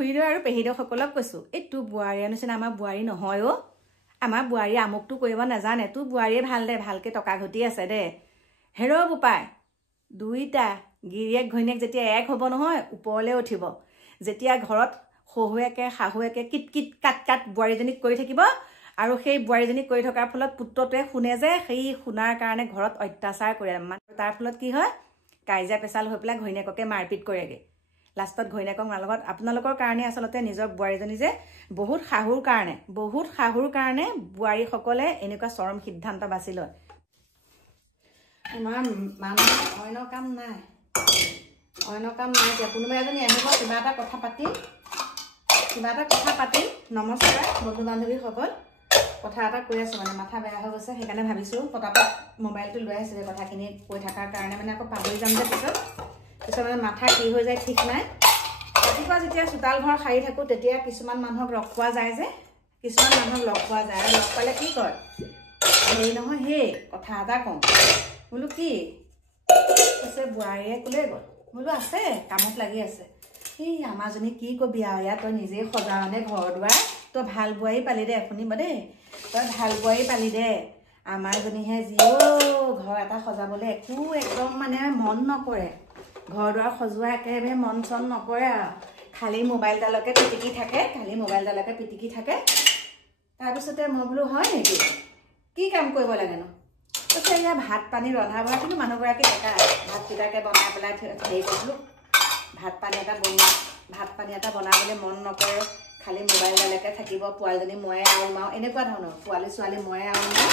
খুৰীদেউ আৰু পেহীদেউসকলক কৈছোঁ, এই তোৰ বোৱাৰীৰ নিচিনা আমাৰ বোৱাৰী নহয় অ'। আমাৰ বোৱাৰী আমুকটো কৰিব নাজানে, তোৰ বোৱাৰীয়ে ভাল দে, ভালকৈ টকা ঘটি আছে দে। হেৰ বোপাই, দুইটা গিৰিয়েক ঘৈণীয়েক যেতিয়া এক হ'ব নহয়, ওপৰলৈ উঠিব। যেতিয়া ঘৰত শহুৱেকে শাহুৱেকে কিট কিট কাট কাট বোৱাৰীজনীক কৰি থাকিব, আৰু সেই বোৱাৰীজনীক কৰি থকাৰ ফলত পুত্ৰটোৱে শুনে যে, সেই শুনাৰ কাৰণে ঘৰত অত্যাচাৰ কৰে। তাৰ ফলত কি হয়, কাজিয়া পেচাল হৈ পেলাই ঘৈণীয়েককে মাৰপিট কৰেগৈ। লাষ্টত ঘৈণীয়েকক মাৰ লগত আপোনালোকৰ কাৰণে আচলতে নিজৰ বোৱাৰীজনী যে বহুত শাহুৰ কাৰণে বোৱাৰীসকলে এনেকুৱা চৰম সিদ্ধান্ত বাছি লয়। আমাৰ মানুহৰ অন্য কাম নাই, এতিয়া কোনোবা এজনী আহিব, কিবা এটা কথা পাতিম। নমস্কাৰ বন্ধু বান্ধৱীসকল, কথা এটা কৈ আছোঁ, মানে মাথা বেয়া হৈ গৈছে, সেইকাৰণে ভাবিছোঁ পটাপট মোবাইলটো লৈ আহিছোঁ। কথাখিনি কৈ থকাৰ কাৰণে মানে আকৌ পাহৰি যাম যে পিছত মানে মাথা কি হৈ যায় ঠিক নাই। ৰাতিপুৱা যেতিয়া চোতাল ঘৰ সাৰি থাকোঁ, তেতিয়া কিছুমান মানুহক লগ পোৱা যায় আৰু লগ পালে কি কয়, হেৰি নহয়, সেই কথা এটা কওঁ। বোলো কি কৈছে, বোৱাৰীয়ে ক'লে গ'ল। বোলো আছে, কামত লাগি আছে। এই আমাৰজনী কি কবি আৰু, ইয়াত তই নিজেই সজা মানে ঘৰ দুৱাৰ, তই ভাল বোৱাৰী পালি দে, শুনিব দেই, তই ভাল বোৱাৰী পালি দে। আমাৰজনীহে ঘৰ এটা সজাবলৈ একদম মানে মন নকৰে, ঘৰ দুৱাৰ সজোৱা একেবাৰে মন চন নকৰে আৰু, খালী মোবাইলডালকে পিটিকি থাকে। তাৰপিছতে মই বোলো হয় নেকি, কি কাম কৰিব লাগেনো? কৈছে এয়া ভাত পানী ৰন্ধা বঢ়া, কিন্তু মানুহগৰাকী ডেকা, ভাতকেইটাকে বনাই পেলাই হেৰি কৰিলোঁ, ভাত পানী এটা বনাবলৈ মন নকৰে, খালী মোবাইলডালকে থাকিব, পোৱালীজনী ময়ে আউল মাৰো, এনেকুৱা ধৰণৰ, পোৱালী ছোৱালী ময়ে আউল মাৰো,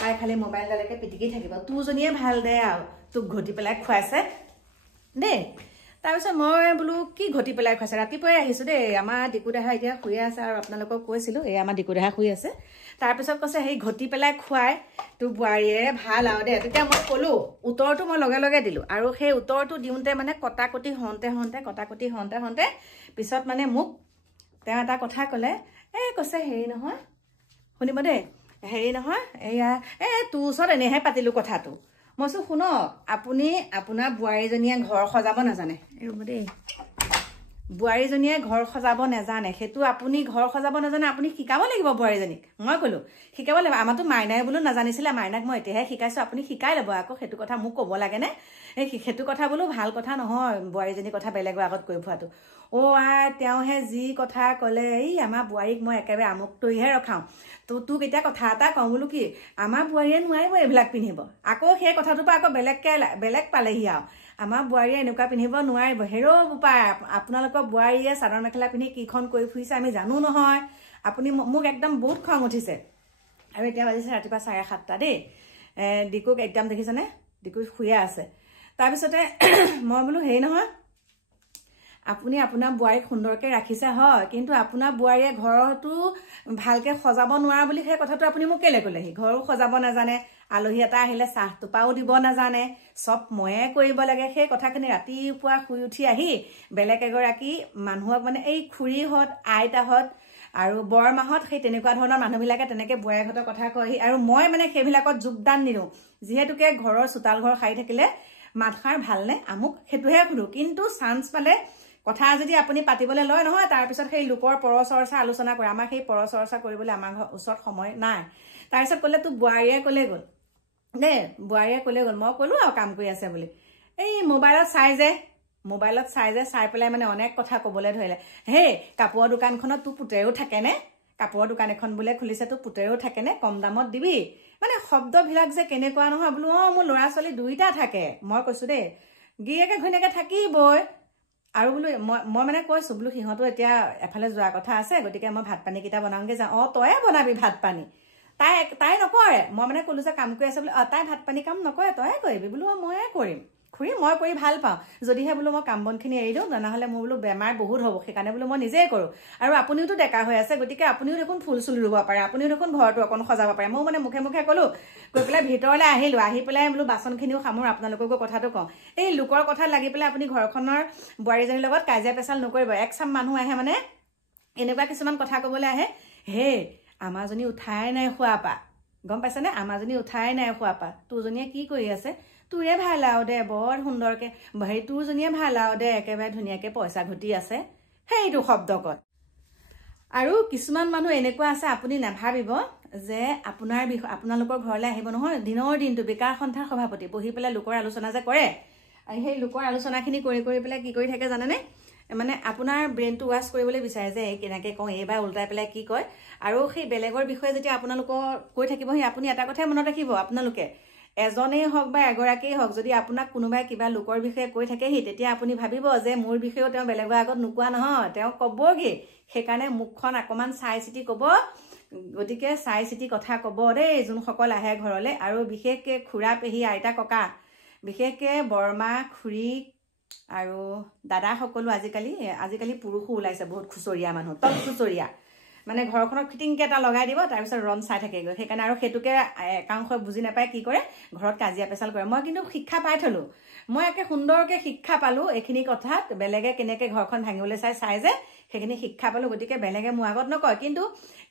তাই খালী মোবাইলডালকে পিটিকি থাকিব। তোৰজনীয়ে ভাল দে আৰু, তোক ঘটি পেলাই খুৱাইছে দেই। তাৰপিছত মই বোলো কি ঘটি পেলাই খুৱাইছে, ৰাতিপুৱাই আহিছোঁ দেই। আমাৰ ডিকুদেহা এতিয়া শুই আছে, আৰু আপোনালোকক কৈছিলোঁ এই আমাৰ ডিকুদেহা শুই আছে। তাৰপিছত কৈছে সেই ঘটি পেলাই খুৱাই তোৰ বোৱাৰীয়ে ভাল আৰু দেই। তেতিয়া মই ক'লোঁ, উত্তৰটো মই লগে লগে দিলোঁ, আৰু সেই উত্তৰটো দিওঁতে মানে কটাকটি হওঁতে পিছত মানে মোক তেওঁ এটা কথা ক'লে, কৈছে হেৰি নহয়, শুনিব দেই, হেৰি নহয়, এয়া তোৰ ওচৰত এনেহে পাতিলোঁ কথাটো। মই কৈছোঁ শুনক, আপুনি আপোনাৰ বোৱাৰীজনীয়ে ঘৰ সজাব নাজানে, দেই, বোৱাৰীজনীয়ে ঘৰ সজাব নাজানে, সেইটো আপুনি ঘৰ সজাব নাজানে, আপুনি শিকাব লাগিব বোৱাৰীজনীক। মই ক'লোঁ শিকাব লাগিব, আমাৰতো মাইনাই বোলো নাজানিছিলে, মাইনাক মই এতিয়াহে শিকাইছোঁ, আপুনি শিকাই ল'ব আকৌ, সেইটো কথা মোক ক'ব লাগেনে? সেইটো কথা বোলো ভাল কথা নহয়, বোৱাৰীজনীৰ কথা বেলেগৰ আগত কৈ ফুৰাটো। তেওঁহে যি কথা ক'লে, আমাৰ বোৱাৰীক মই একেবাৰে আমুক তৰিহে ৰখাওঁ। তোক এতিয়া কথা এটা কওঁ, বোলো কি, আমাৰ বোৱাৰীয়ে নোৱাৰিব এইবিলাক পিন্ধিব। আকৌ সেই কথাটোৰ পৰা আকৌ বেলেগ পালেহি আৰু, আমাৰ বোৱাৰীয়ে এনেকুৱা পিন্ধিব নোৱাৰিব। হেৰ বোপাই, আপোনালোকৰ বোৱাৰীয়ে চাদৰ মেখেলা পিন্ধি কিখন কৰি ফুৰিছে আমি জানো নহয়, আপুনি মোক একদম বহুত খং উঠিছে। আৰু এতিয়া বাজিছে ৰাতিপুৱা 7:30 দেই। ডিকুক একদম দেখিছেনে, ডিকু শুয়ে আছে। তাৰপিছতে মই বোলো হেৰি নহয়, আপুনি আপোনাৰ বোৱাৰীক সুন্দৰকৈ ৰাখিছে হয়, কিন্তু আপোনাৰ বোৱাৰীয়ে ঘৰটো ভালকৈ সজাব নোৱাৰা বুলি সেই কথাটো আপুনি মোক কেলৈ ক'লেহি? ঘৰো সজাব নাজানে, আলহী এটা আহিলে চাহ টোপাও দিব নাজানে, চব ময়ে কৰিব লাগে। সেই কথাখিনি ৰাতিপুৱা শুই উঠি আহি বেলেগ এগৰাকী মানুহক, মানে এই খুৰীহঁত, আইতাহঁত আৰু বৰমাহঁত, সেই তেনেকুৱা ধৰণৰ মানুহবিলাকে তেনেকৈ বোৱাৰীহঁতৰ কথা কয়হি, আৰু মই মানে সেইবিলাকত যোগদান নিদিওঁ। যিহেতুকে ঘৰৰ চোতাল ঘৰ সাৰি থাকিলে মাতষাৰ ভালনে আমুক সেইটোহে সুধোঁ, কিন্তু চান্স পালে কথা যদি আপুনি পাতিবলৈ লয় নহয়, তাৰপিছত সেই লোকৰ পৰচৰ্চা আলোচনা কৰে। আমাৰ সেই পৰচৰ্চা কৰিবলৈ আমাৰ ওচৰত সময় নাই। তাৰপিছত ক'লে তোৰ বোৱাৰীয়ে ক'লে গ'ল দেই, বোৱাৰীয়ে ক'লে গ'ল। মই ক'লোঁ আৰু কাম কৰি আছে বুলি, এই মোবাইলত চাই পেলাই মানে অনেক কথা ক'বলৈ ধৰিলে। হেই কাপোৰৰ দোকানখনত তোৰ পুতেৰেও থাকেনে, কাপোৰৰ দোকান এখন বোলে খুলিছে, তোৰ পুতেৰেও থাকেনে, কম দামত দিবি। মানে শব্দবিলাক যে কেনেকুৱা নহয়, বোলো মোৰ ল'ৰা ছোৱালী দুইটা থাকে। মই কৈছোঁ দেই, গিৰিয়েকে ঘৈণীয়েকে থাকিবই। আৰু বোলো মই মানে কৈছোঁ, বোলো সিহঁতো এতিয়া এফালে যোৱা কথা আছে, গতিকে মই ভাত পানীকেইটা বনাওঁগৈ যাওঁ। তয়ে বনাবি ভাত পানী, তাই নকৰে। মই মানে ক'লোঁ যে কাম কৰি আছে বোলো, তাই ভাত পানী কাম নকৰে, তয়ে কৰিবি। বোলো ময়ে কৰিম খুৰী, মই কৰি ভাল পাওঁ। যদিহে বোলো মই কাম বনখিনি এৰি দিওঁ, তেনেহ'লে মোৰ বোলো বেমাৰ বহুত হ'ব, সেইকাৰণে বোলো মই নিজেই কৰোঁ। আৰু আপুনিওতো ডেকা হৈ আছে, গতিকে আপুনিও দেখোন ফুল চুল ৰুব পাৰে, আপুনিও দেখোন ঘৰটো অকণ সজাব পাৰে। মই মানে মুখে ক'লোঁ, গৈ পেলাই ভিতৰলৈ আহিলোঁ। আহি পেলাই বোলো বাচনখিনিও সামোৰ, আপোনালোককো কথাটো কওঁ, এই লোকৰ কথাত লাগি পেলাই আপুনি ঘৰখনৰ বোৱাৰীজনীৰ লগত কাজিয়া পেচাল নকৰিব। এক চাম মানুহ আহে মানে এনেকুৱা কিছুমান কথা ক'বলৈ আহে, আমাৰজনী উঠাই নাই শোৱাৰ পৰা, গম পাইছেনে, আমাৰজনী উঠাই নাই শোৱাৰ পৰা, তোৰজনীয়ে কি কৰি আছে, তোৰে ভাল আৰু দে, বৰ সুন্দৰকৈ তোৰজনীয়ে ভাল আৰু দে, একেবাৰে ধুনীয়াকৈ পইচা ঘটি আছে, সেইটো শব্দ কয় আৰু কিছুমান মানুহ এনেকুৱা আছে আপুনি নাভাবিব যে আপোনালোকৰ ঘৰলৈ আহিব নহয় দিনৰ দিনটো বেকাৰ সন্থাৰ সভাপতি বহি পেলাই লোকৰ আলোচনা যে কৰে আৰু সেই লোকৰ আলোচনাখিনি কৰি পেলাই কি কৰি থাকে জানেনে মানে আপোনাৰ ব্ৰেইনটো ৱাছ কৰিবলৈ বিচাৰে যে কেনেকৈ কওঁ এইবাৰ উল্টাই পেলাই কি কয় আৰু সেই বেলেগৰ বিষয়ে যেতিয়া আপোনালোকৰ কৈ থাকিব সেই আপুনি এটা কথাই মনত ৰাখিব আপোনালোকে এজনেই হওক বা এগৰাকীয়েই হওক যদি আপোনাক কোনোবাই কিবা লোকৰ বিষয়ে কৈ থাকেহি তেতিয়া আপুনি ভাবিব যে মোৰ বিষয়েও তেওঁ বেলেগৰ আগত নোকোৱা নহয় তেওঁ ক'বগৈ সেইকাৰণে মুখখন অকণমান চাই চিতি ক'ব গতিকে চাই চিতি কথা ক'ব দেই যোনসকল আহে ঘৰলৈ আৰু বিশেষকৈ খুৰা পেহী আইতা ককা বিশেষকৈ বৰমা খুৰী আৰু দাদা সকলো আজিকালি পুৰুষো ওলাইছে বহুত খুচৰীয়া মানুহ তল খুচৰীয়া মানে ঘৰখনত ফিটিংকৈ এটা লগাই দিব তাৰপিছত ৰন চাই থাকেগৈ সেইকাৰণে আৰু সেইটোকে একাংশ বুজি নাপায় কি কৰে ঘৰত কাজিয়া পেচাল কৰে মই কিন্তু শিক্ষা পাই থলোঁ মই একে সুন্দৰকৈ শিক্ষা পালোঁ এইখিনি কথাত বেলেগে কেনেকৈ ঘৰখন ভাঙিবলৈ চাই যে সেইখিনি শিক্ষা পালোঁ গতিকে বেলেগে মোৰ আগত নকয় কিন্তু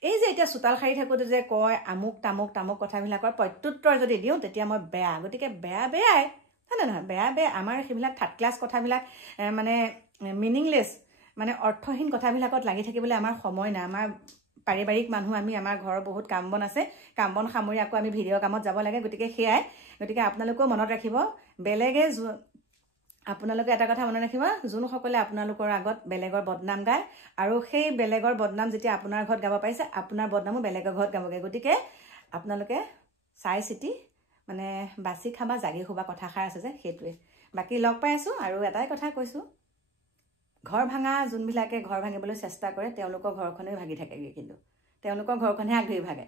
এই যে এতিয়া চোতাল সাৰি থাকোঁতে যে কয় আমুক তামুক কথাবিলাকৰ প্ৰত্যুত্তৰ যদি দিওঁ তেতিয়া মই বেয়া গতিকে বেয়াই হয় নহয় বেয়া আমাৰ সেইবিলাক থাৰ্ড ক্লাছ কথাবিলাক মানে মিনিংলেছ মানে অৰ্থহীন কথাবিলাকত লাগি থাকিবলৈ আমাৰ সময় নাই আমাৰ পাৰিবাৰিক মানুহ আমি আমাৰ ঘৰৰ বহুত কাম বন আছে কাম বন সামৰি আকৌ আমি ভিডিঅ' কামত যাব লাগে গতিকে সেয়াই গতিকে আপোনালোকেও মনত ৰাখিব আপোনালোকে এটা কথা মনত ৰাখিব যোনসকলে আপোনালোকৰ আগত বেলেগৰ বদনাম গায় আৰু সেই বেলেগৰ বদনাম যেতিয়া আপোনাৰ ঘৰত গাব পাৰিছে আপোনাৰ বদনামো বেলেগৰ ঘৰত গাবগৈ গতিকে আপোনালোকে চাই চিতি মানে বাছি খাবা জাগি শুবা কথাষাৰ আছে যে সেইটোৱে বাকী লগ পাই আছোঁ আৰু এটাই কথা কৈছোঁ ঘৰ ভাঙা যোনবিলাকে ঘৰ ভাঙিবলৈ চেষ্টা কৰে তেওঁলোকৰ ঘৰখনেই ভাগি থাকেগৈ কিন্তু তেওঁলোকৰ ঘৰখনহে আগধৰি ভাগে